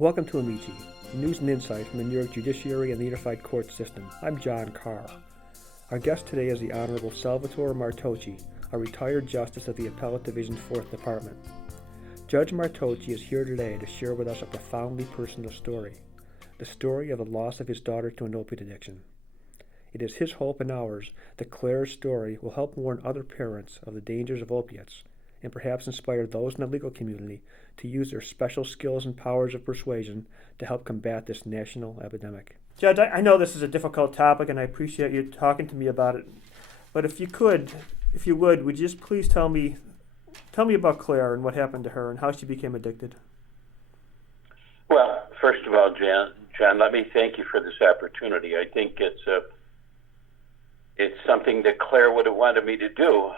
Welcome to Amici, news and insight from the New York judiciary and the unified court system. I'm John Carr. Our guest today is the Honorable Salvatore Martoche, a retired justice of the Appellate Division's 4th Department. Judge Martoche is here today to share with us a profoundly personal story, the story of the loss of his daughter to an opiate addiction. It is his hope and ours that Claire's story will help warn other parents of the dangers of opiates and perhaps inspire those in the legal community to use their special skills and powers of persuasion to help combat this national epidemic. Judge, I know this is a difficult topic and I appreciate you talking to me about it, but if you would you just please tell me about Claire and what happened to her and how she became addicted? Well, first of all, John, let me thank you for this opportunity. I think it's something that Claire would have wanted me to do,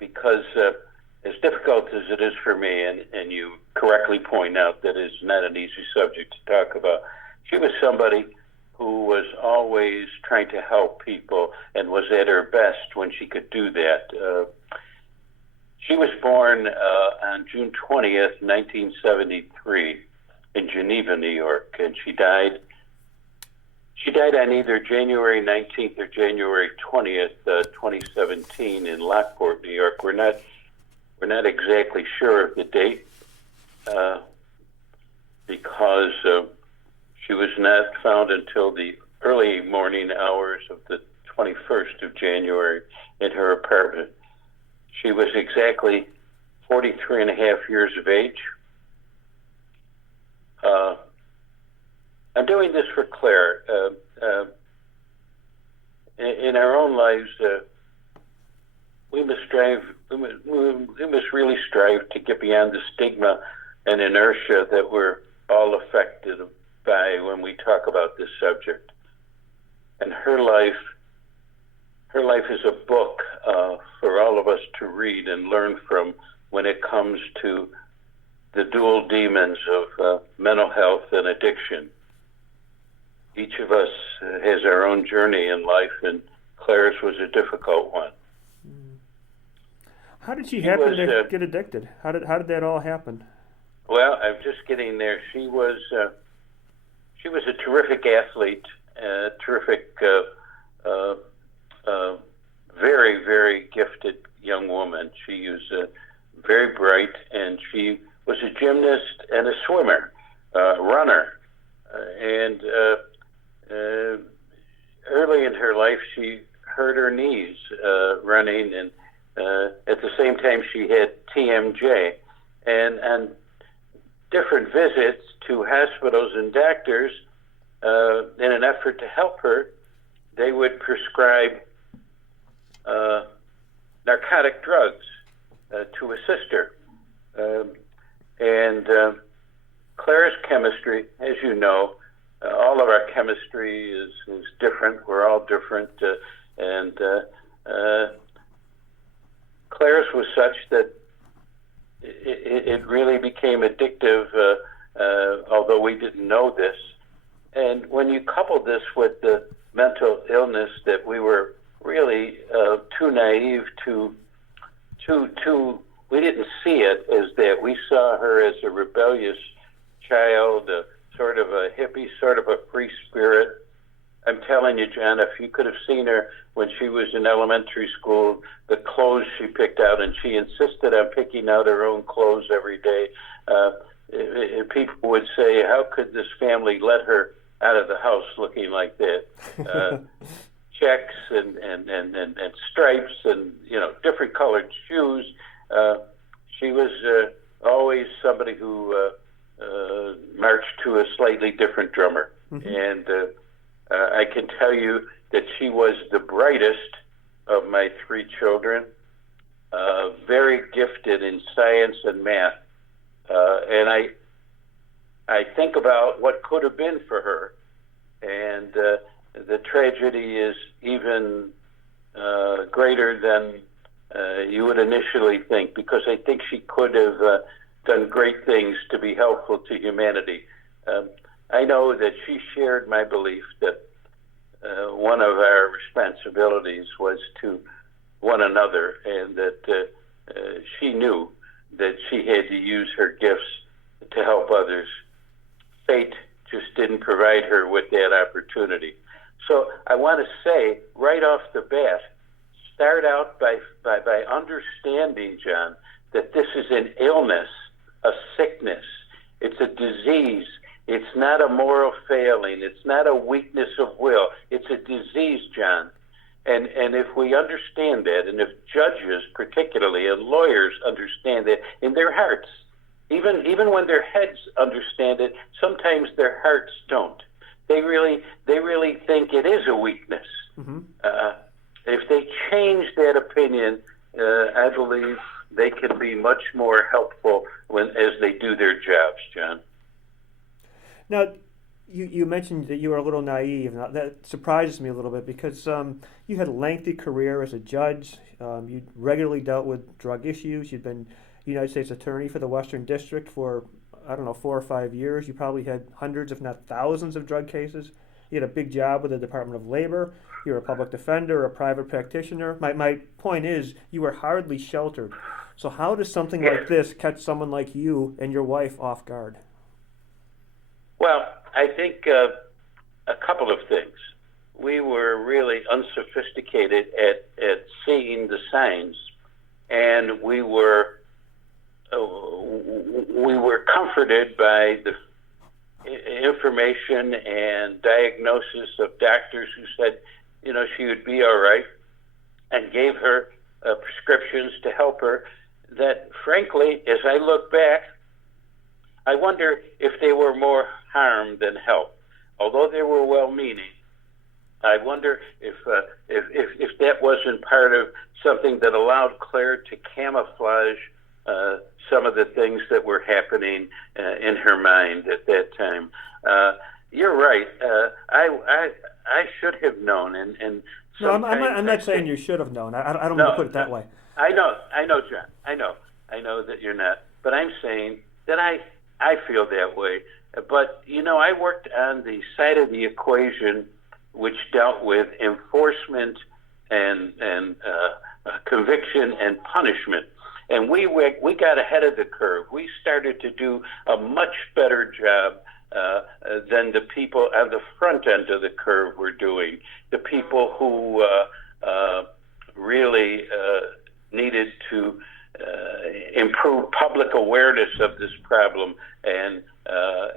because as difficult as it is for me, and you correctly point out that it's not an easy subject to talk about, she was somebody who was always trying to help people and was at her best when she could do that. She was born on June 20th, 1973 in Geneva, New York, and she died on either January 19th or January 20th, 2017 in Lockport, New York. We're not exactly sure of the date because she was not found until the early morning hours of the 21st of January in her apartment. She was exactly 43 and a half years of age. I'm doing this for Claire. In our own lives, we must really strive to get beyond the stigma and inertia that we're all affected by when we talk about this subject. And her life is a book for all of us to read and learn from when it comes to the dual demons of mental health and addiction. Each of us has our own journey in life, and Claire's was a difficult one. How did she happen to get addicted? How did that all happen? Well, I'm just getting there. She was a terrific athlete, terrific, very, very gifted young woman. She was very bright, and she was a gymnast and a swimmer, runner, and early in her life, she hurt her knees running, and at the same time, she had TMJ. And different visits to hospitals and doctors, in an effort to help her, they would prescribe narcotic drugs to assist her. And Claire's chemistry, as you know, all of our chemistry is different. We're all different. And Claire's was such that it really became addictive, although we didn't know this. And when you couple this with the mental illness that we were really too naive to, we didn't see it as that. We saw her as a rebellious child, sort of a hippie, sort of a free spirit. I'm telling you, John, if you could have seen her when she was in elementary school, the clothes she picked out, and she insisted on picking out her own clothes every day. People would say, how could this family let her out of the house looking like that? Checks and stripes and, different colored shoes. She was always somebody who marched to a slightly different drummer. Mm-hmm. And I can tell you that she was the brightest of my three children, very gifted in science and math. And I think about what could have been for her. And the tragedy is even greater than you would initially think, because I think she could have done great things to be helpful to humanity. I know that she shared my belief that one of our responsibilities was to one another, and that she knew that she had to use her gifts to help others. didn't provide her with that opportunity. So I want to say right off the bat, start out by understanding, John, that this is an illness, a sickness. It's a disease. It's not a moral failing. It's not a weakness of will. It's a disease, John. And if we understand that, and if judges particularly and lawyers understand that in their hearts, even when their heads understand it, sometimes their hearts don't. They really think it is a weakness. Mm-hmm. If they change that opinion, I believe they can be much more helpful as they do their jobs, John. Now, you mentioned that you were a little naive. Now, that surprises me a little bit because you had a lengthy career as a judge. You regularly dealt with drug issues. You'd been United States Attorney for the Western District for, 4 or 5 years. You probably had hundreds, if not thousands, of drug cases. You had a big job with the Department of Labor. You're a public defender, a private practitioner. My point is, you were hardly sheltered. So how does something like this catch someone like you and your wife off guard? Well, I think a couple of things. We were really unsophisticated at seeing the signs, and we were comforted by the information and diagnosis of doctors who said, she would be all right, and gave her prescriptions to help her. That, frankly, as I look back, I wonder if they were more harm than help. Although they were well-meaning, I wonder if that wasn't part of something that allowed Claire to camouflage some of the things that were happening in her mind at that time. You're right. I should have known, and no, I'm not saying you should have known. I don't mean to put it that way. I know, John. I know that you're not. But I'm saying that I feel that way. But I worked on the side of the equation which dealt with enforcement and conviction and punishment. And we got ahead of the curve. We started to do a much better job than the people on the front end of the curve were doing. The people who really needed to improve public awareness of this problem and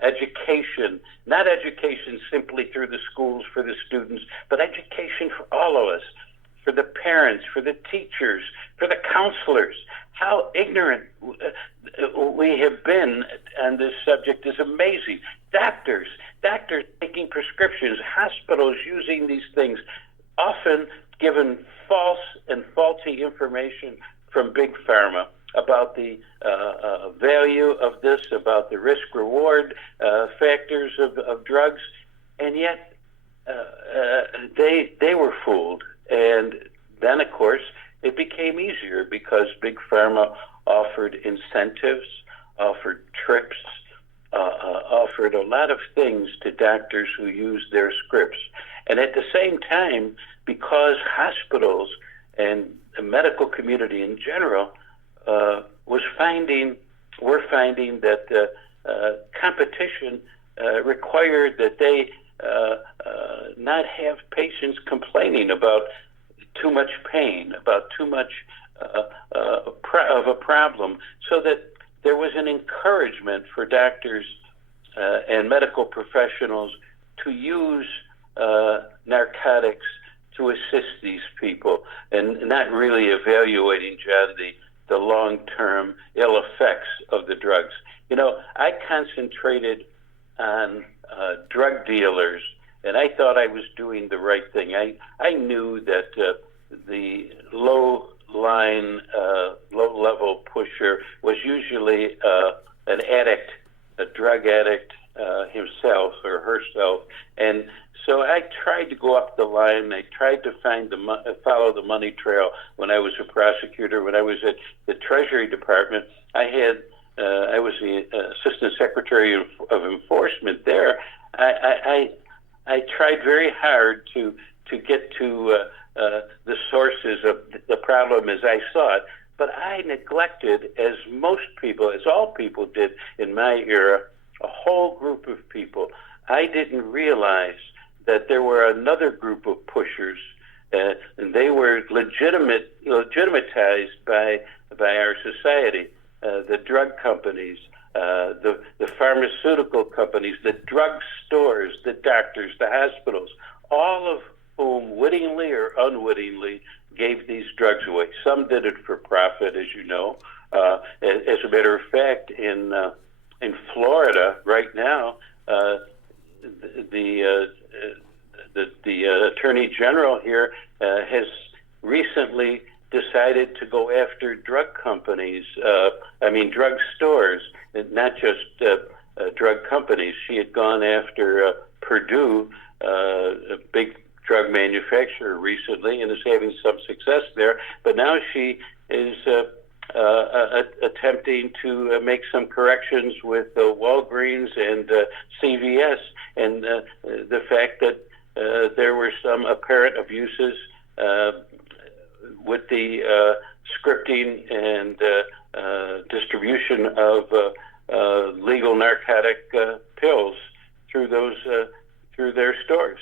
education, not education simply through the schools for the students, but education for all of us, for the parents, for the teachers, for the counselors. How ignorant we have been on this subject is amazing. Doctors taking prescriptions, hospitals using these things, often given false and faulty information from Big Pharma about the value of this, about the risk-reward factors of drugs, and yet they were fooled. And then, of course, it became easier because Big Pharma offered incentives, offered trips, offered a lot of things to doctors who used their scripts. And at the same time, because hospitals and the medical community in general were finding that competition required that they not have patients complaining about too much pain, about too much of a problem, so that there was an encouragement for doctors and medical professionals to use narcotics to assist these people, and not really evaluating, John, the long-term ill effects of the drugs. I concentrated on drug dealers, and I thought I was doing the right thing. I knew that the low-level pusher was usually an addict, a drug addict himself or herself, and so I tried to go up the line. I tried to follow the money trail. When I was a prosecutor, when I was at the Treasury Department, I was the Assistant Secretary of Enforcement there. I tried very hard to get to the sources of the problem as I saw it, but I neglected, as most people, as all people did in my era, a whole group of people I didn't realize that there were another group of pushers, and they were legitimatized by our society. The drug companies, the pharmaceutical companies, the drug stores, the doctors, the hospitals, all of whom wittingly or unwittingly gave these drugs away. Some did it for profit, as you know. As a matter of fact, in Florida right now, the Attorney General here has recently decided to go after drug companies, drug stores, not just drug companies. She had gone after Purdue, a big drug manufacturer, recently, and is having some success there. But now she is attempting to make some corrections with Walgreens and CVS, and the fact that there were some apparent abuses with the scripting and distribution of legal narcotic pills through their stores.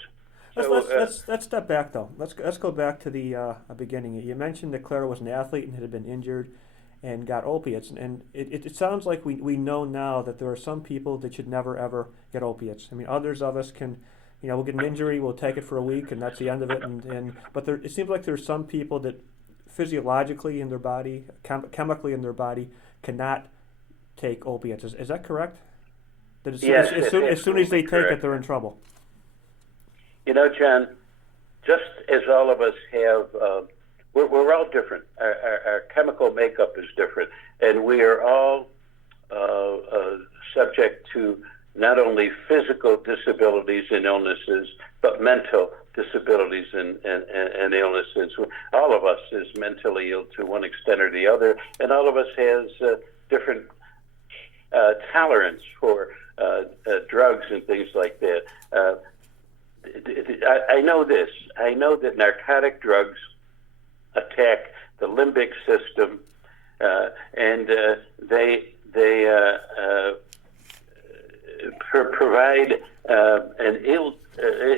Let's step back though. Let's go back to the beginning. You mentioned that Clara was an athlete and had been injured and got opiates, and it sounds like we know now that there are some people that should never ever get opiates. I mean, others of us can, we'll get an injury, we'll take it for a week, and that's the end of it. But it seems like there's some people that physiologically in their body, chemically in their body, cannot take opiates. Is that correct? That as soon as they take it, they're in trouble. John, just as all of us have, we're all different. Our chemical makeup is different, and we are all subject to not only physical disabilities and illnesses, but mental disabilities and illnesses. All of us is mentally ill to one extent or the other, and all of us has different tolerance for drugs and things like that. I know this. I know that narcotic drugs attack the limbic system, and they provide an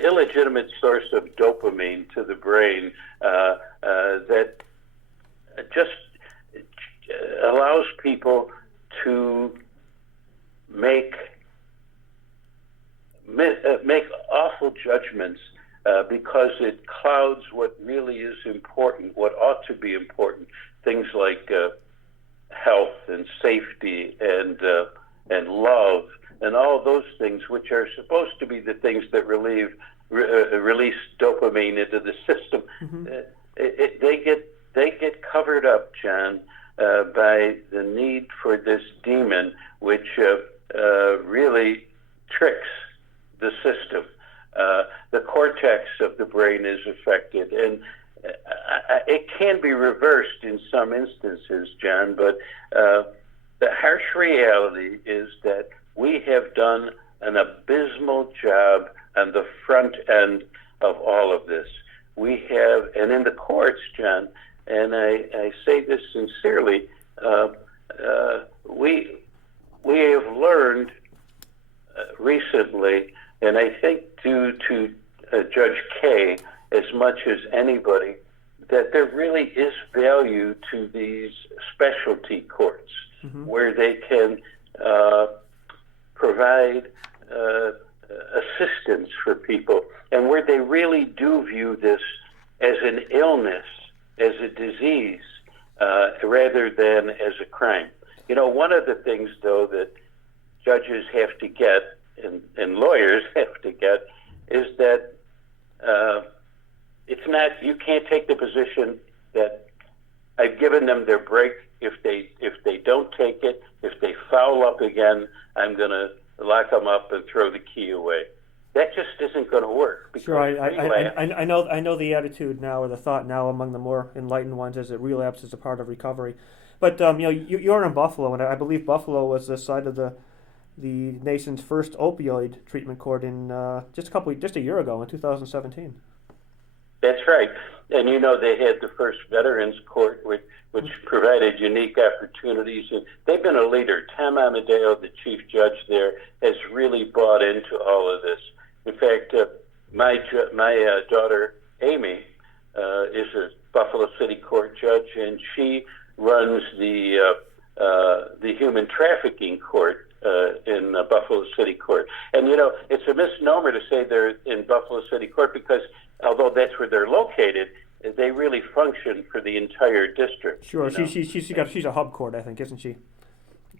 illegitimate source of dopamine to the brain that just allows people to make awful judgments because it clouds what really is important, what ought to be important, things like health and safety and love and all those things, which are supposed to be the things that release dopamine into the system. Mm-hmm. They get covered up, John, by the need for this demon, which really tricks the system. The cortex of the brain is affected, and it can be reversed in some instances, John, but the harsh reality is that we have done an abysmal job on the front end of all of this. We have, and in the courts, John, and I say this sincerely, we have learned recently, and I think due to Judge Kay as much as anybody, that there really is value to these specialty courts, mm-hmm. where they can provide assistance for people, and where they really do view this as an illness, as a disease, rather than as a crime. One of the things, though, that judges have to get and lawyers have to get is that it's not, you can't take the position that I've given them their break. If they don't take it, if they foul up again, I'm going to lock them up and throw the key away. That just isn't going to work. Sure, I know the attitude now, or the thought now among the more enlightened ones is that relapse is a part of recovery. But you're in Buffalo, and I believe Buffalo was the site of the nation's first opioid treatment court in just a year ago, in 2017. That's right. And they had the first Veterans Court, which provided unique opportunities. And they've been a leader. Tom Amadeo, the chief judge there, has really bought into all of this. In fact, my daughter, Amy, is a Buffalo City Court judge, and she runs the human trafficking court in Buffalo City Court. And, it's a misnomer to say they're in Buffalo City Court because although that's where they're located, they really function for the entire district. Sure, she's a hub court, I think, isn't she?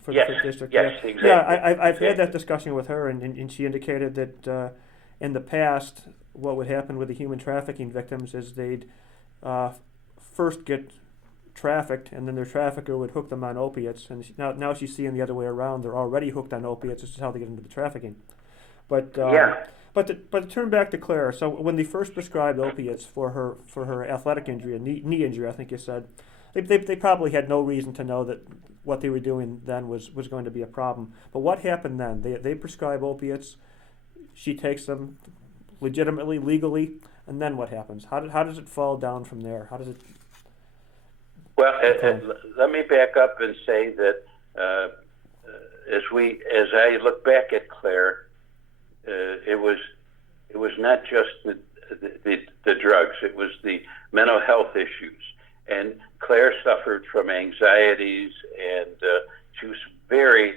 For yes, the district. Yes, yeah. Exactly. Yeah, I've had that discussion with her, and she indicated that in the past, what would happen with the human trafficking victims is they'd first get trafficked, and then their trafficker would hook them on opiates. And now she's seeing the other way around. They're already hooked on opiates. This is how they get into the trafficking. But But to turn back to Claire, so when they first prescribed opiates for her athletic injury, a knee injury, I think you said, they probably had no reason to know that what they were doing then was going to be a problem. But what happened then? They prescribe opiates, she takes them legitimately, legally, and then what happens? How does it fall down from there? How does it? Well, let me back up and say that as I look back at Claire, it was not just the drugs; it was the mental health issues. And Claire suffered from anxieties, and she was a very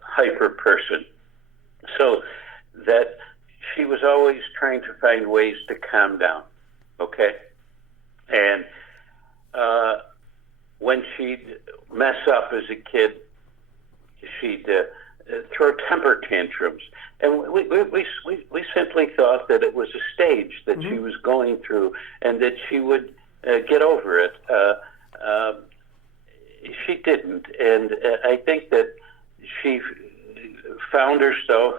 hyper person. So that she was always trying to find ways to calm down. Okay, and when she'd mess up as a kid, she'd throw temper tantrums, and we simply thought that it was a stage that she was going through, and that she would get over it. She didn't, and I think that she found herself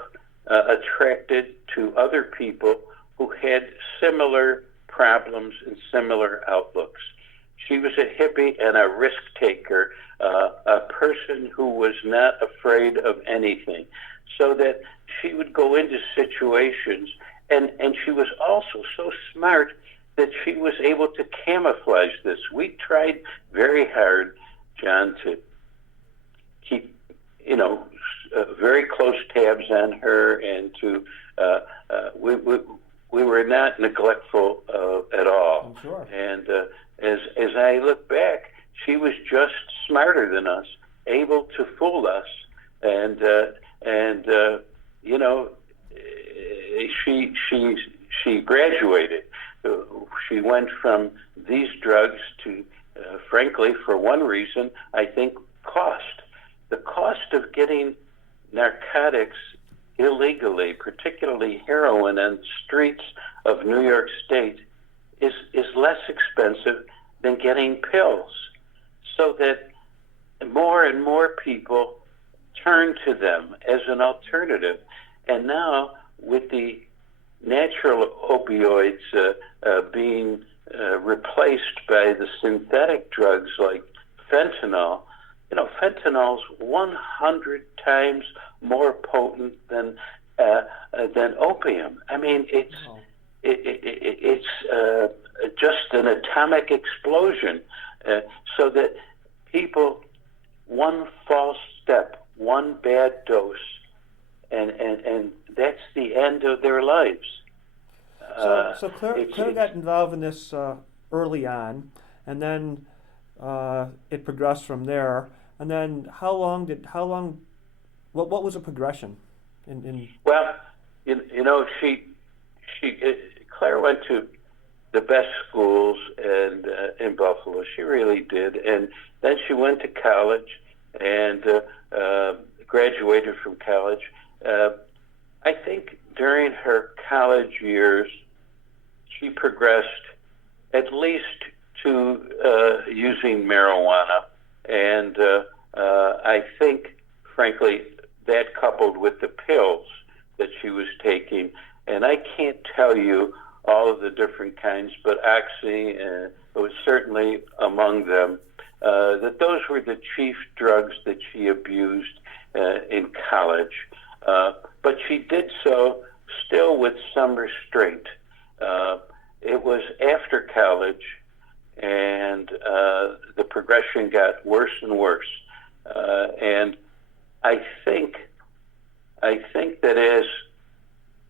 attracted to other people who had similar problems and similar outlooks. She was a hippie and a risk taker, a person who was not afraid of anything, so that she would go into situations, and she was also so smart that she was able to camouflage this. We tried very hard, John, to keep, very close tabs on her, and to we were not neglectful at all. Sure. And as I look back, she was just smarter than us, able to fool us, and she graduated. She went from these drugs to, frankly, for one reason, I think, cost. The cost of getting narcotics illegally, particularly heroin, on the streets of New York State is less expensive than getting pills, so that more and more people turn to them as an alternative. And now, with the natural opioids being replaced by the synthetic drugs like fentanyl, fentanyl's 100 times more potent than opium. I mean, it's just an atomic explosion, so that people, one false step, one bad dose, and that's the end of their lives. So Claire got involved in this early on, and then it progressed from there. And then how long? What was the progression? Well, Claire went to the best schools and in Buffalo. She really did. And then she went to college and graduated from college. I think during her college years, she progressed at least to using marijuana. And I think, frankly, that coupled with the pills that she was taking, and I can't tell you all of the different kinds, but Oxy was certainly among them, that those were the chief drugs that she abused in college. But she did so still with some restraint. It was after college, and the progression got worse and worse. And I think that as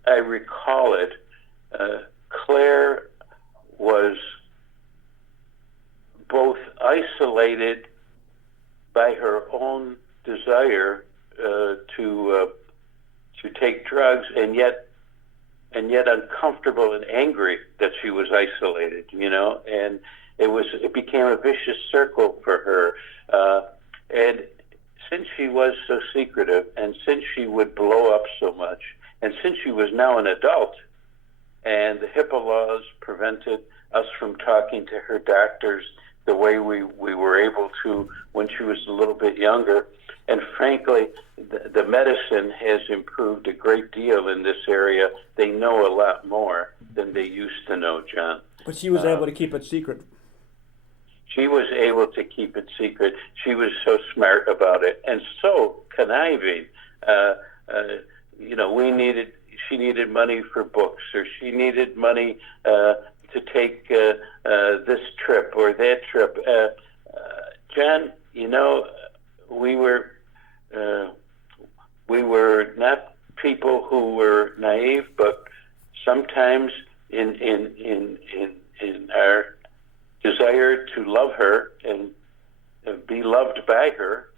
I recall it, Claire was both isolated by her own desire to take drugs, and yet uncomfortable and angry that she was isolated, and it became a vicious circle for her. And since she was so secretive, and since she would blow up so much, and since she was now an adult, and the HIPAA laws prevented us from talking to her doctors the way we were able to when she was a little bit younger. And frankly, the medicine has improved a great deal in this area. They know a lot more than they used to know, John. But she was able to keep it secret. She was able to keep it secret. She was so smart about it and so conniving. She needed money for books, or she needed money to take this trip or that trip. John, we were not people who were naive, but sometimes in our desire to love her and be loved by her,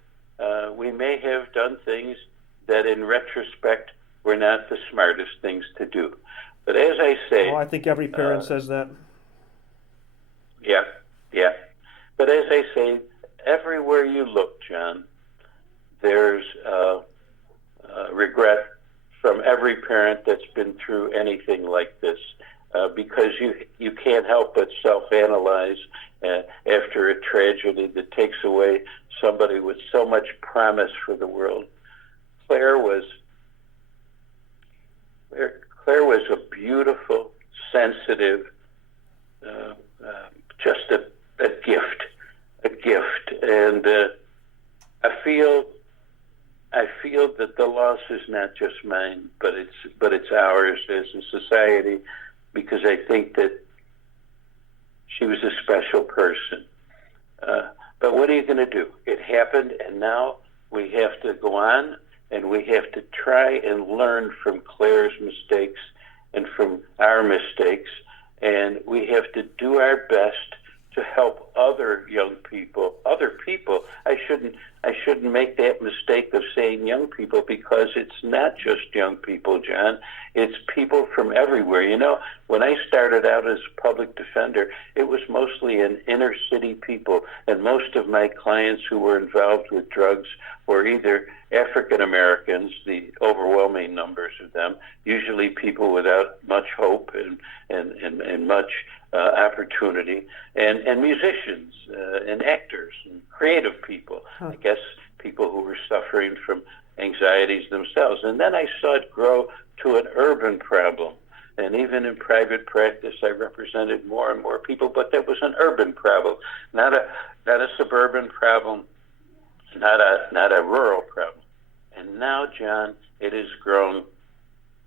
we may have done things that in retrospect were not the smartest things to do. But as I say... I think every parent says that. Yeah. But as I say, everywhere you look, John, there's regret from every parent that's been through anything like this, because you can't help but self-analyze after a tragedy that takes away somebody with so much promise for the world. Claire was a beautiful, sensitive, just a gift, and I feel that the loss is not just mine, but it's ours as a society, because I think that she was a special person. But what are you going to do? It happened, and now we have to go on, and we have to try and learn from Claire's mistakes and from our mistakes, and we have to do our best to help other young people, I shouldn't make that mistake of saying young people, because it's not just young people, John. It's people from everywhere. When I started out as a public defender, it was mostly in inner city people, and most of my clients who were involved with drugs were either African Americans, the overwhelming numbers of them, usually people without much hope and much opportunity, and musicians and actors and creative people. I guess people who were suffering from anxieties themselves. And then I saw it grow to an urban problem. And even in private practice, I represented more and more people, but that was an urban problem, not a suburban problem, not a rural problem. And now, John, it has grown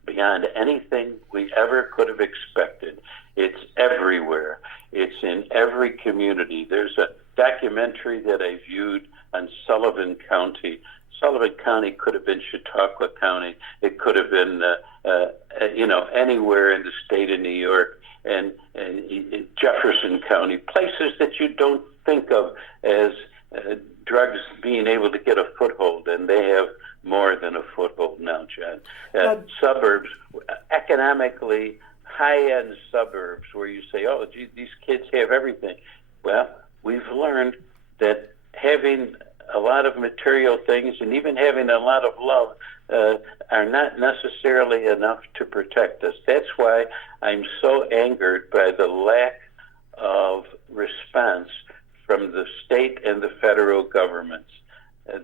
beyond anything we ever could have expected. It's everywhere. It's in every community. There's a documentary that I viewed on Sullivan County. Sullivan County could have been Chautauqua County. It could have been, anywhere in the state of New York, and Jefferson County, places that you don't think of as drugs being able to get a foothold, and they have more than a foothold now, John. Suburbs, economically high-end suburbs, where you say, oh, gee, these kids have everything. Well, we've learned that having a lot of material things and even having a lot of love are not necessarily enough to protect us. That's why I'm so angered by the lack of response from the state and the federal governments.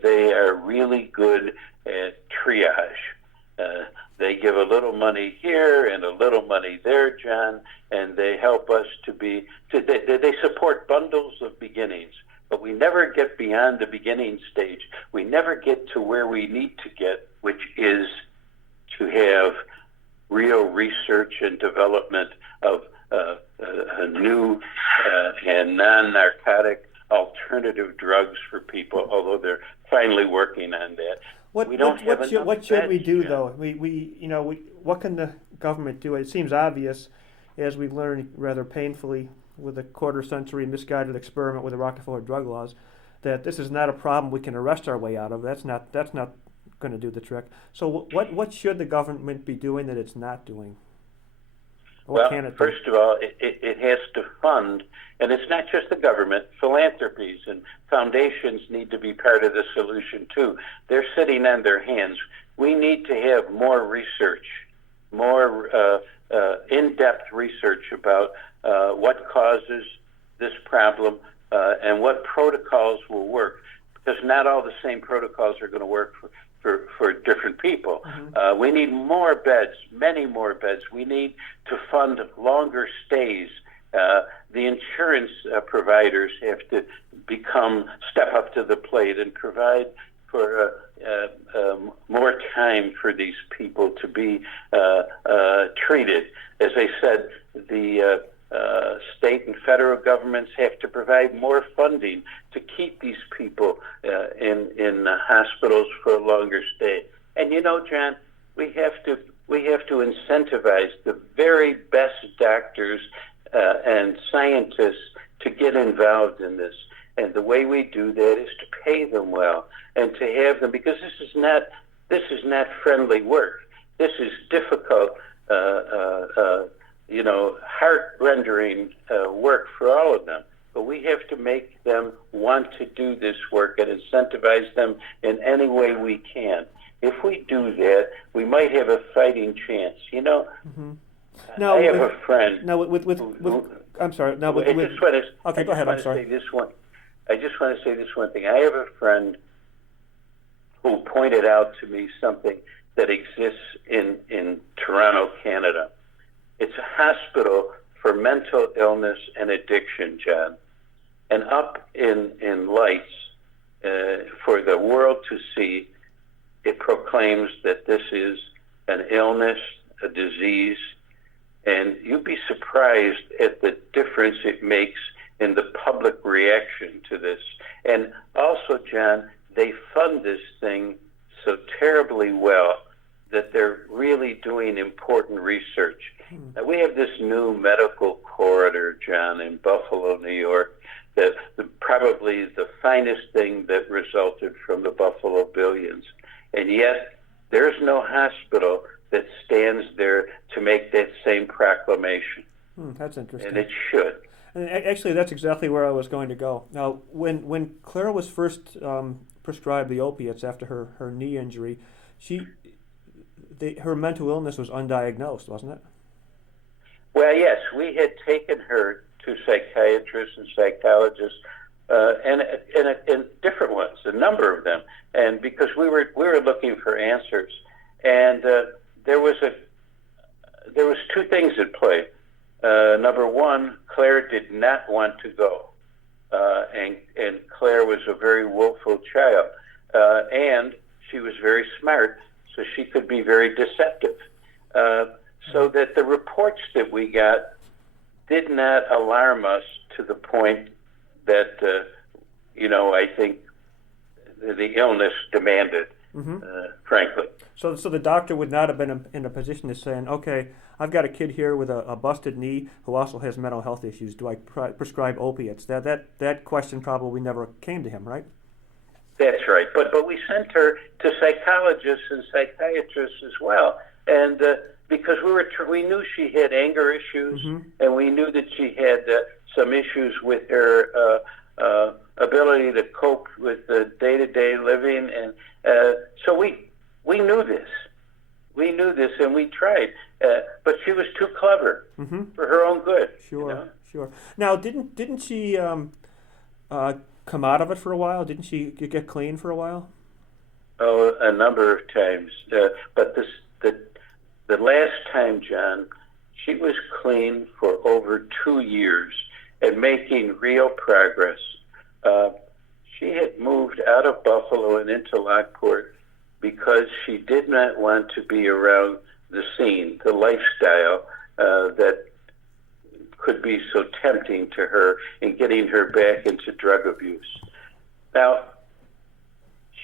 They are really good at triage. They give a little money here and a little money there, John, and they help us they support bundles of beginnings, but we never get beyond the beginning stage. We never get to where we need to get, which is to have real research and development of a new and non-narcotic alternative drugs for people, although they're finally working on that. What should we do, though? What can the government do? It seems obvious, as we've learned rather painfully with a quarter-century misguided experiment with the Rockefeller drug laws, that this is not a problem we can arrest our way out of. That's not going to do the trick. So what should the government be doing that it's not doing? What can it do? First of all, it has to fund, and it's not just the government. Philanthropies and foundations need to be part of the solution too. They're sitting on their hands. We need to have more research, more in-depth research about what causes this problem and what protocols will work, because not all the same protocols are going to work for different people. Mm-hmm. We need more beds, many more beds. We need to fund longer stays. The insurance providers have to step up to the plate and provide for more time for these people to be treated. As I said, the state and federal governments have to provide more funding to keep these people in hospitals for a longer stay. And John, we have to incentivize the very best doctors and scientists to get involved in this. And the way we do that is to pay them well and to have them, because this is not friendly work. This is difficult, heart-rendering work for all of them. But we have to make them want to do this work and incentivize them in any way we can. If we do that, we might have a fighting chance. Mm-hmm. Now, I have a friend. Now, I'm sorry. Now, okay, go ahead. I'm sorry. I just want to say this one thing. I have a friend who pointed out to me something that exists in Toronto, Canada. It's a hospital for mental illness and addiction, John. And up in lights for the world to see, it proclaims that this is an illness, a disease, and you'd be surprised at the difference it makes in the public reaction to this. And also, John, they fund this thing so terribly well that they're really doing important research. Now, we have this new medical corridor, John, in Buffalo, New York, that probably the finest thing that resulted from the Buffalo Billions. And yet, there's no hospital that stands there to make that same proclamation. That's interesting. And it should. And actually, that's exactly where I was going to go. Now, when Claire was first prescribed the opiates after her knee injury, her mental illness was undiagnosed, wasn't it? Well, yes, we had taken her to psychiatrists and psychologists, and different ones, a number of them, and because we were looking for answers, and there was two things at play. Number one, Claire did not want to go, and Claire was a very willful child, and she was very smart, so she could be very deceptive. So that the reports that we got did not alarm us to the point that, I think the illness demanded, frankly. So the doctor would not have been in a position to saying, okay, I've got a kid here with a busted knee who also has mental health issues. Do I prescribe opiates? That question probably never came to him, right? That's right. But we sent her to psychologists and psychiatrists as well. And because we knew she had anger issues, and we knew that she had some issues with her ability to cope with the day-to-day living, and so we knew this. We knew this, and we tried, but she was too clever for her own good. Sure. Now, didn't she come out of it for a while? Didn't she get clean for a while? Oh, a number of times, but the last time, John, she was clean for over 2 years and making real progress. She had moved out of Buffalo and into Lockport because she did not want to be around the scene, the lifestyle that could be so tempting to her in getting her back into drug abuse. Now,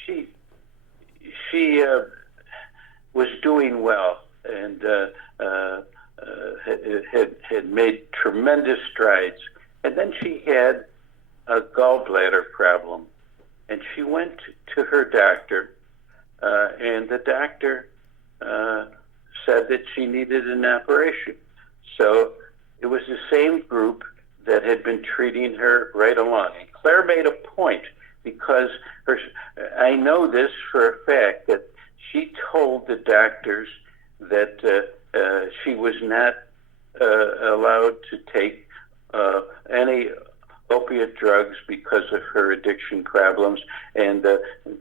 she was doing well and had made tremendous strides. And then she had a gallbladder problem. And she went to her doctor, and the doctor said that she needed an operation. So it was the same group that had been treating her right along. And Claire made a point, because I know this for a fact, that she told the doctors that she was not allowed to take any opiate drugs because of her addiction problems, and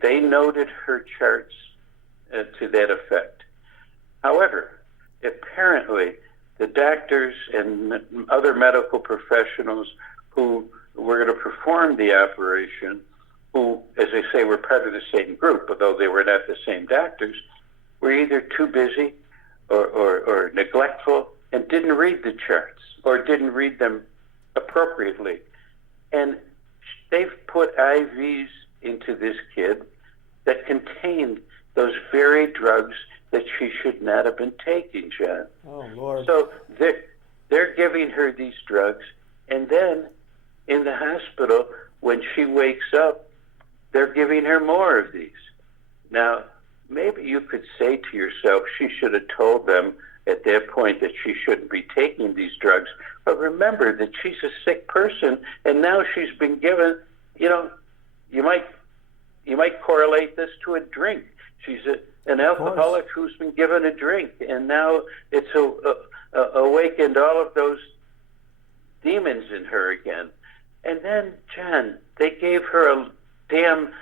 they noted her charts to that effect. However, apparently the doctors and other medical professionals who were going to perform the operation, who, as I say, were part of the same group, although they were not the same doctors, were either too busy or neglectful and didn't read the charts or didn't read them appropriately. And they've put IVs into this kid that contained those very drugs that she should not have been taking, John. Oh, Lord. So they're giving her these drugs, and then in the hospital, when she wakes up, they're giving her more of these. Now, maybe you could say to yourself, she should have told them at that point that she shouldn't be taking these drugs. But remember that she's a sick person, and now she's been given, you might correlate this to a drink. She's an alcoholic who's been given a drink, and now it's awakened all of those demons in her again. And then, John, they gave her a damn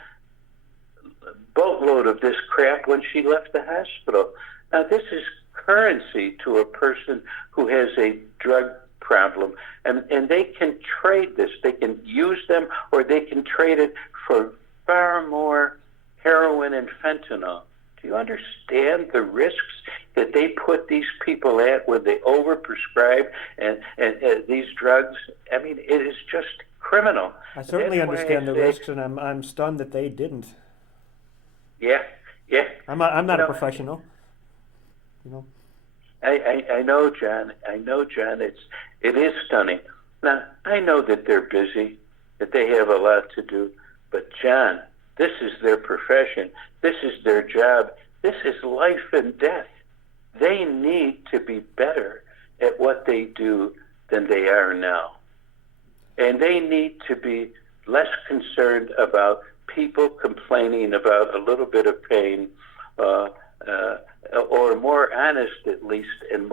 boatload of this crap when she left the hospital. Now, this is currency to a person who has a drug problem, and they can trade this. They can use them, or they can trade it for far more heroin and fentanyl. Do you understand the risks that they put these people at when they overprescribe and these drugs? I mean, it is just criminal. I certainly understand the risks, and I'm stunned that they didn't. Yeah. I'm not a professional. I know, John. It is stunning. Now, I know that they're busy, that they have a lot to do, but John, this is their profession. This is their job. This is life and death. They need to be better at what they do than they are now. And they need to be less concerned about people complaining about a little bit of pain, or more honest at least, and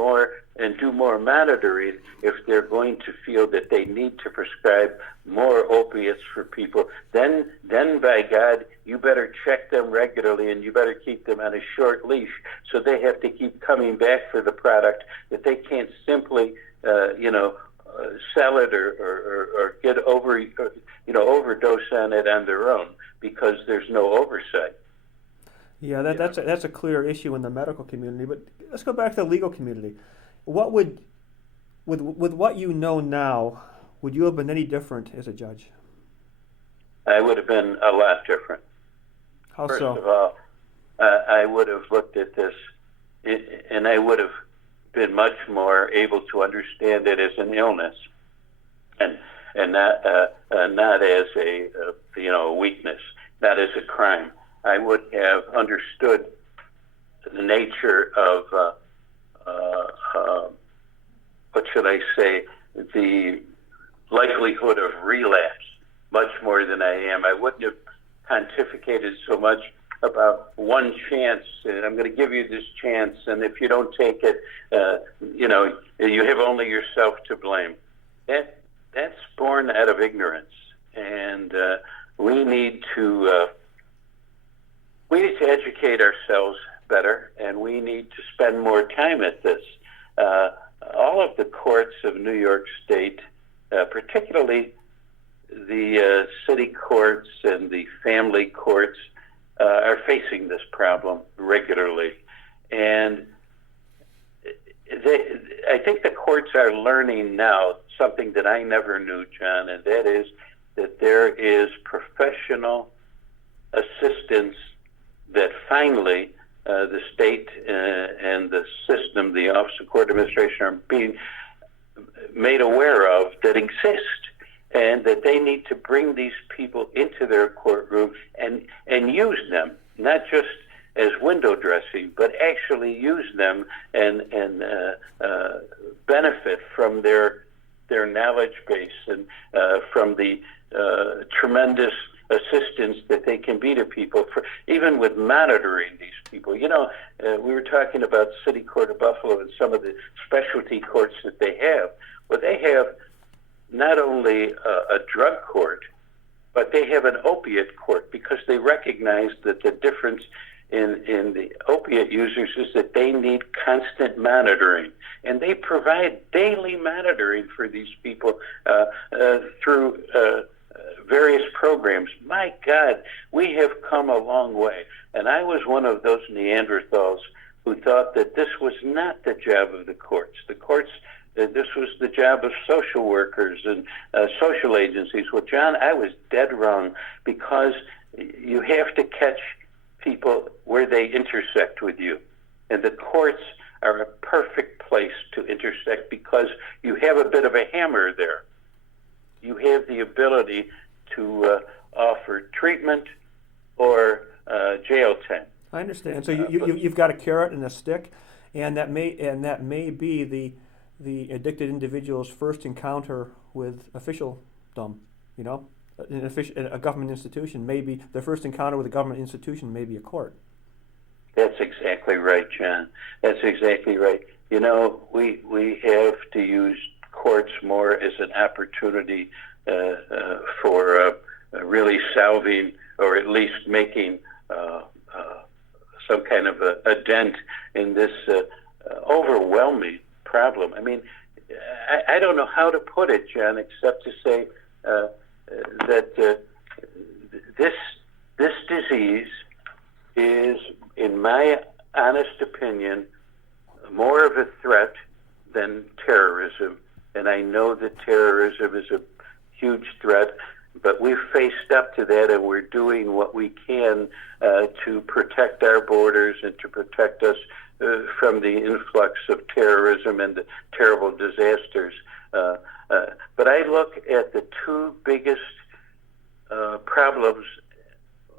do more monitoring if they're going to feel that they need to prescribe more opiates for people. Then by God, you better check them regularly, and you better keep them on a short leash, so they have to keep coming back for the product, that they can't simply sell it or get overdose on it on their own, because there's no oversight. Yeah, that's a clear issue in the medical community. But let's go back to the legal community. What with what you know now, would you have been any different as a judge? I would have been a lot different. How First so? of all, I would have looked at this, and I would have been much more able to understand it as an illness, and not as a weakness, not as a crime. I would have understood the nature of what should I say, the likelihood of relapse much more than I am. I wouldn't have pontificated so much about one chance, and I'm going to give you this chance, and if you don't take it, you have only yourself to blame. That's born out of ignorance, and we need to educate ourselves better, and we need to spend more time at this. All of the courts of New York State, particularly the city courts and the family courts, are facing this problem regularly. And I think the courts are learning now something that I never knew, John, and that is that there is professional assistance that finally the state and the system, the Office of Court Administration, are being made aware of that exist, and that they need to bring these people into their courtroom and use them, not just as window dressing, but actually use them and benefit from their knowledge base and from the tremendous assistance that they can be to people, for even with monitoring these people. We were talking about City Court of Buffalo and some of the specialty courts that they have. Well, they have not only a drug court, but they have an opiate court, because they recognize that the difference in the opiate users is that they need constant monitoring, and they provide daily monitoring for these people through various programs. My God, we have come a long way. And I was one of those Neanderthals who thought that this was not the job of the courts. The courts, this was the job of social workers and social agencies. Well, John, I was dead wrong, because you have to catch people where they intersect with you. And the courts are a perfect place to intersect, because you have a bit of a hammer there. You have the ability to offer treatment or jail time. I understand. So you've got a carrot and a stick, and that may be the addicted individual's first encounter with officialdom. A government institution, maybe their first encounter with a government institution may be a court. That's exactly right, John. That's exactly right. We have to use courts more as an opportunity for really solving, or at least making some kind of a dent in this overwhelming problem. I mean, I don't know how to put it, John, except to say that this disease is, in my honest opinion, more of a threat than terrorism. And I know that terrorism is a huge threat, but we've faced up to that, and we're doing what we can to protect our borders and to protect us from the influx of terrorism and the terrible disasters. But I look at the two biggest problems,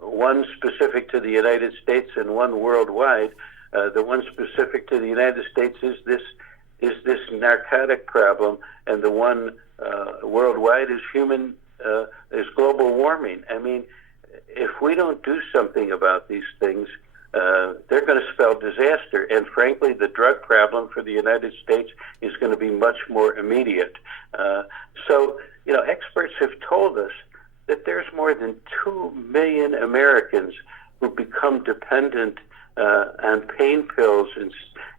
one specific to the United States and one worldwide. The one specific to the United States is this narcotic problem, and the one worldwide is global warming. I mean, if we don't do something about these things, they're going to spell disaster. And frankly, the drug problem for the United States is going to be much more immediate. So, experts have told us that there's more than 2 million Americans who become dependent on pain pills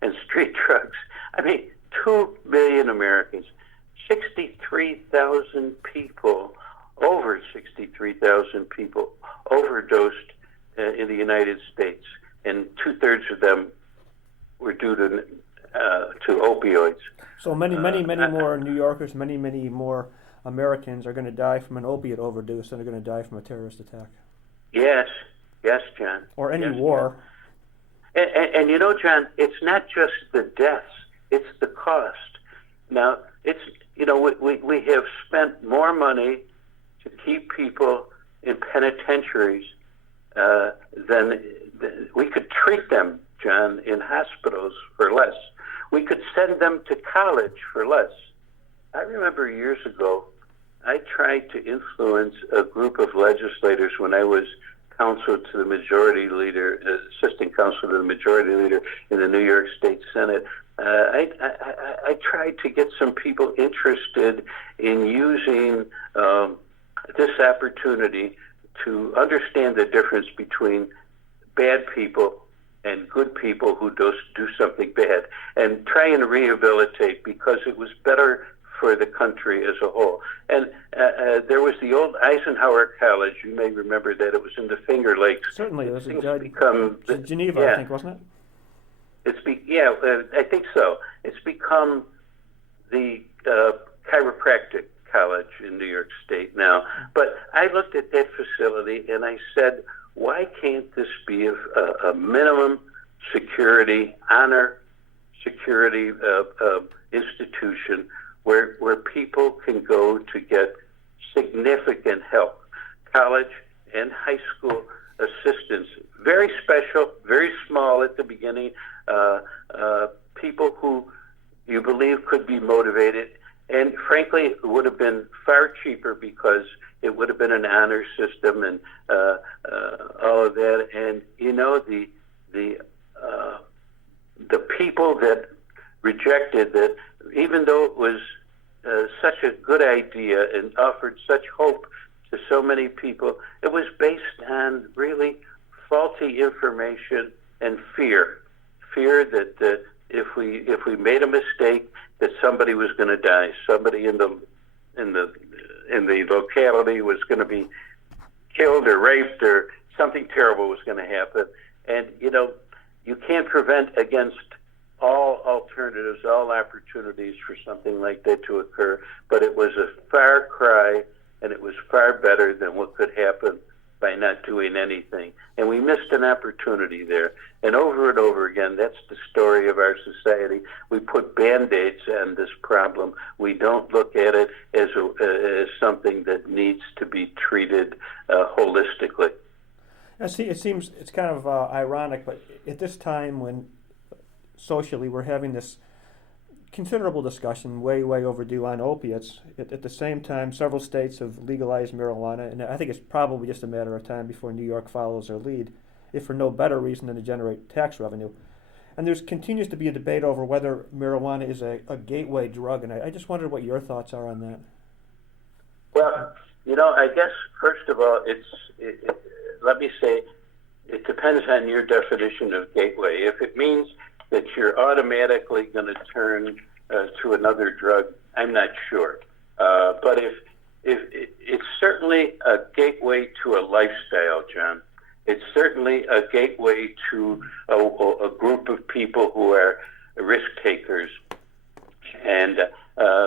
and street drugs. I mean, 2 million Americans. 63,000 people, over 63,000 people overdosed in the United States, and 2/3 of them were due to opioids. So many more New Yorkers, many more Americans are going to die from an opiate overdose than are going to die from a terrorist attack. Yes, John. Or any war. And John, it's not just the deaths; it's the cost. Now, it's we have spent more money to keep people in penitentiaries than we could treat them, John, in hospitals for less. We could send them to college for less. I remember years ago, I tried to influence a group of legislators when I was counsel to the majority leader, assistant counsel to the majority leader in the New York State Senate. I tried to get some people interested in using this opportunity to understand the difference between bad people and good people who do something bad, and try and rehabilitate, because it was better for the country as a whole. And there was the old Eisenhower College. You may remember that. It was in the Finger Lakes. Certainly, it was in Geneva, yeah. I think, wasn't it? I think so. It's become the chiropractic college in New York State now. But I looked at that facility and I said, why can't this be a minimum security, honor security institution where people can go to get significant help? College and high school assistance, very special, very small at the beginning, people who you believe could be motivated. And frankly, it would have been far cheaper because it would have been an honor system and all of that. And you know, the people that rejected that, even though it was such a good idea and offered such hope to so many people, it was based on really faulty information and fear that if we made a mistake, that somebody was going to die, somebody in the locality was going to be killed or raped, or something terrible was going to happen. And you know, you can't prevent against all alternatives, all opportunities for something like that to occur, but it was a far cry, and it was far better than what could happen by not doing anything. And we missed an opportunity there. And over again, that's the story of our society. We put Band-Aids on this problem. We don't look at it as something that needs to be treated holistically. See, it seems it's kind of ironic, but at this time when socially we're having this considerable discussion, way overdue, on opiates. At the same time, several states have legalized marijuana, and I think it's probably just a matter of time before New York follows their lead, if for no better reason than to generate tax revenue. And there continues to be a debate over whether marijuana is a gateway drug, and I just wondered what your thoughts are on that. Well, you know, I guess, first of all, let me say, it depends on your definition of gateway. If it means that you're automatically going to turn to another drug, I'm not sure. But if it's certainly a gateway to a lifestyle, John. It's certainly a gateway to a group of people who are risk takers and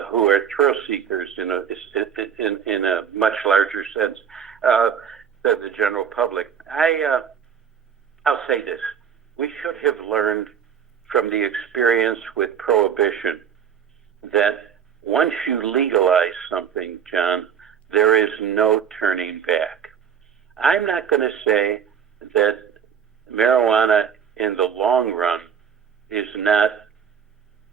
who are thrill seekers in a much larger sense than the general public. I'll say this: we should have learned from the experience with prohibition that once you legalize something, John, there is no turning back. I'm not going to say that marijuana in the long run is not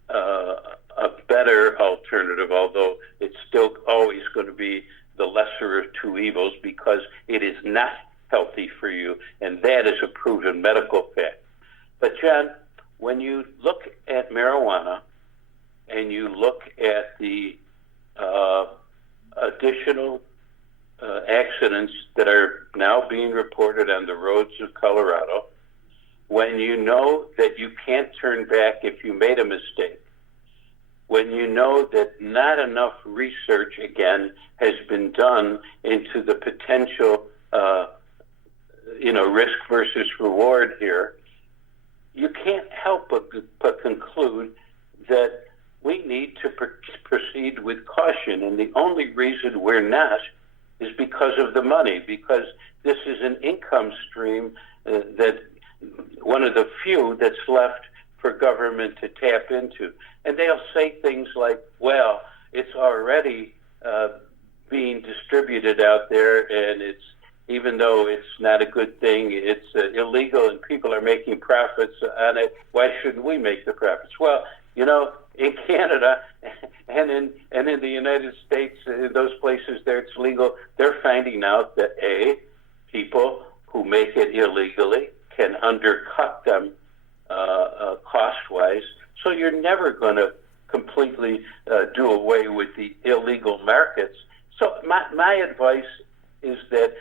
a better alternative, although it's still always going to be the lesser of two evils because it is not healthy for you, and that is a proven medical fact. But John, when you look at marijuana and you look at the additional accidents that are now being reported on the roads of Colorado, when you know that you can't turn back if you made a mistake, when you know that not enough research, again, has been done into the potential risk versus reward here, you can't help but conclude that we need to proceed with caution. And the only reason we're not is because of the money, because this is an income stream that one of the few that's left for government to tap into. And they'll say things like, well, it's already being distributed out there, and it's, even though it's not a good thing, it's illegal and people are making profits on it. Why shouldn't we make the profits? Well, you know, in Canada and in the United States, in those places there it's legal, they're finding out that people who make it illegally can undercut them cost-wise. So you're never going to completely do away with the illegal markets. So my advice is that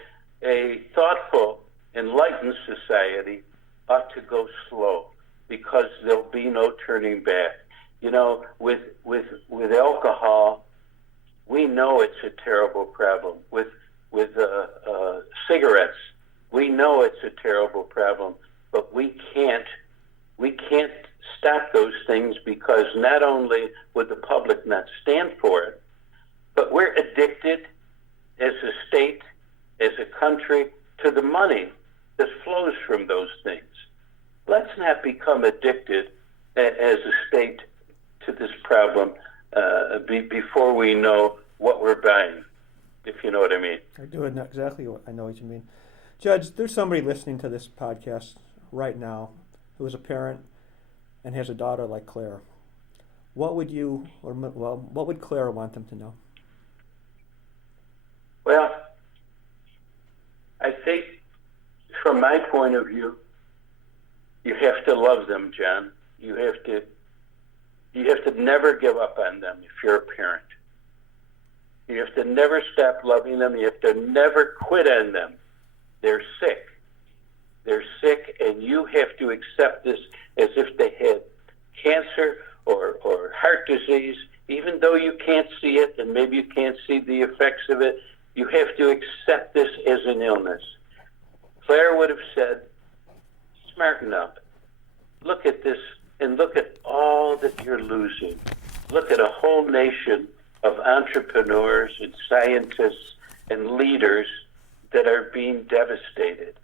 a thoughtful, enlightened society ought to go slow, because there'll be no turning back. You know, with alcohol, we know it's a terrible problem. With cigarettes, we know it's a terrible problem, but we can't stop those things, because not only would the public not stand for it, but we're addicted as a state, as a country, to the money that flows from those things. Let's not become addicted as a state to this problem before we know what we're buying, if you know what I mean. I do know exactly what I know what you mean. Judge, there's somebody listening to this podcast right now who is a parent and has a daughter like Claire. What would what would Claire want them to know? Well, I think from my point of view, you have to love them, John. You have to never give up on them if you're a parent. You have to never stop loving them. You have to never quit on them. They're sick. They're sick, and you have to accept this as if they had cancer or heart disease. Even though you can't see it, and maybe you can't see the effects of it, you have to accept this as an illness. Claire would have said, smarten up. Look at this, and look at all that you're losing. Look at a whole nation of entrepreneurs and scientists and leaders that are being devastated.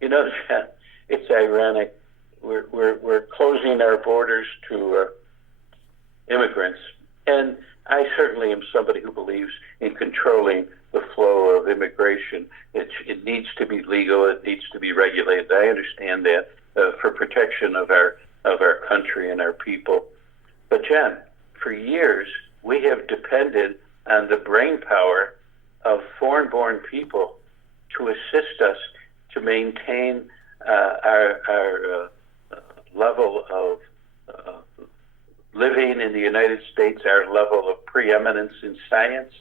You know, John, it's ironic. We're closing our borders to immigrants, and I certainly am somebody who believes in controlling the flow of immigration. It needs to be legal. It needs to be regulated. I understand that for protection of our country and our people. But John, for years we have depended on the brain power of foreign-born people to assist us to maintain our level of living in the United States, our level of preeminence in science.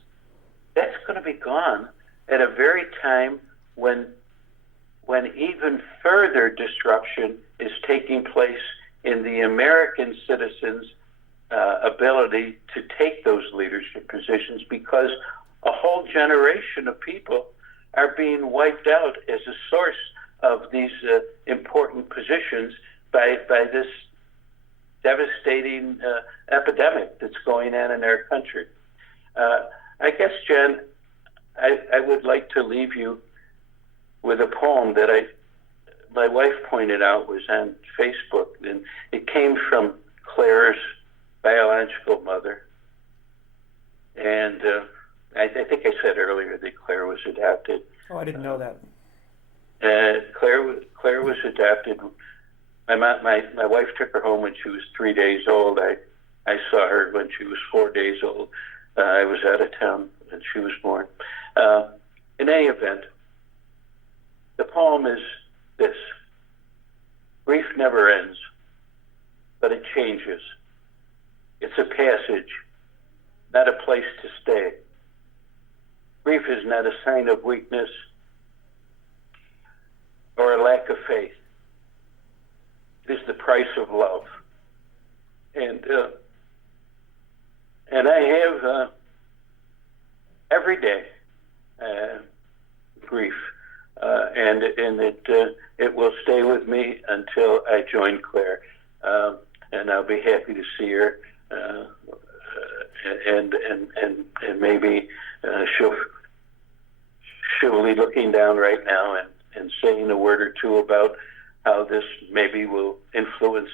That's going to be gone at a very time when even further disruption is taking place in the American citizens' ability to take those leadership positions, because a whole generation of people are being wiped out as a source of these important positions by this devastating epidemic that's going on in our country. I guess, Jen, I would like to leave you with a poem that my wife pointed out was on Facebook, and it came from Claire's biological mother. And I think I said earlier that Claire was adopted. Oh, I didn't know that. Claire was adopted. My wife took her home when she was 3 days old. I saw her when she was 4 days old. I was out of town when she was born. In any event, the poem is this: grief never ends, but it changes. It's a passage, not a place to stay. Grief is not a sign of weakness or a lack of faith. It is the price of love. And I have every day grief, and it will stay with me until I join Claire, and I'll be happy to see her, and maybe she'll be looking down right now and saying a word or two about how this maybe will influence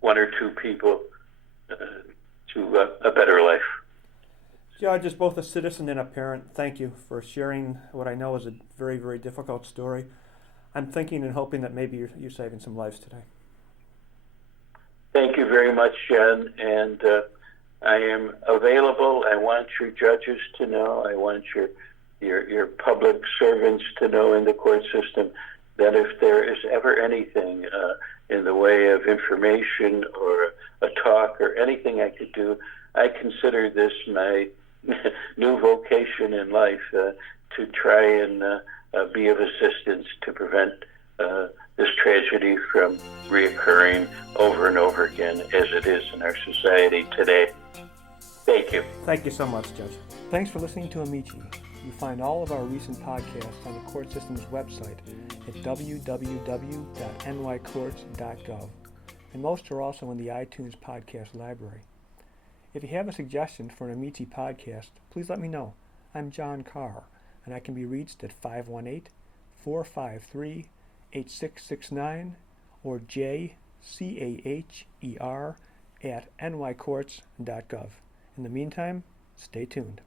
one or two people to a better life. Judge, as both a citizen and a parent, thank you for sharing what I know is a very, very difficult story. I'm thinking and hoping that maybe you're saving some lives today. Thank you very much, Jen, and I am available. I want your judges to know. I want your public servants to know in the court system that if there is ever anything in the way of information or a talk or anything I could do, I consider this my new vocation in life, to try and be of assistance to prevent this tragedy from reoccurring over and over again as it is in our society today. Thank you. Thank you so much, Judge. Thanks for listening to Amici. You find all of our recent podcasts on the court system's website at www.nycourts.gov. and most are also in the iTunes podcast library. If you have a suggestion for an Amici podcast, please let me know. I'm John Carr, and I can be reached at 518-453-8669 or jcaher@nycourts.gov. In the meantime, stay tuned.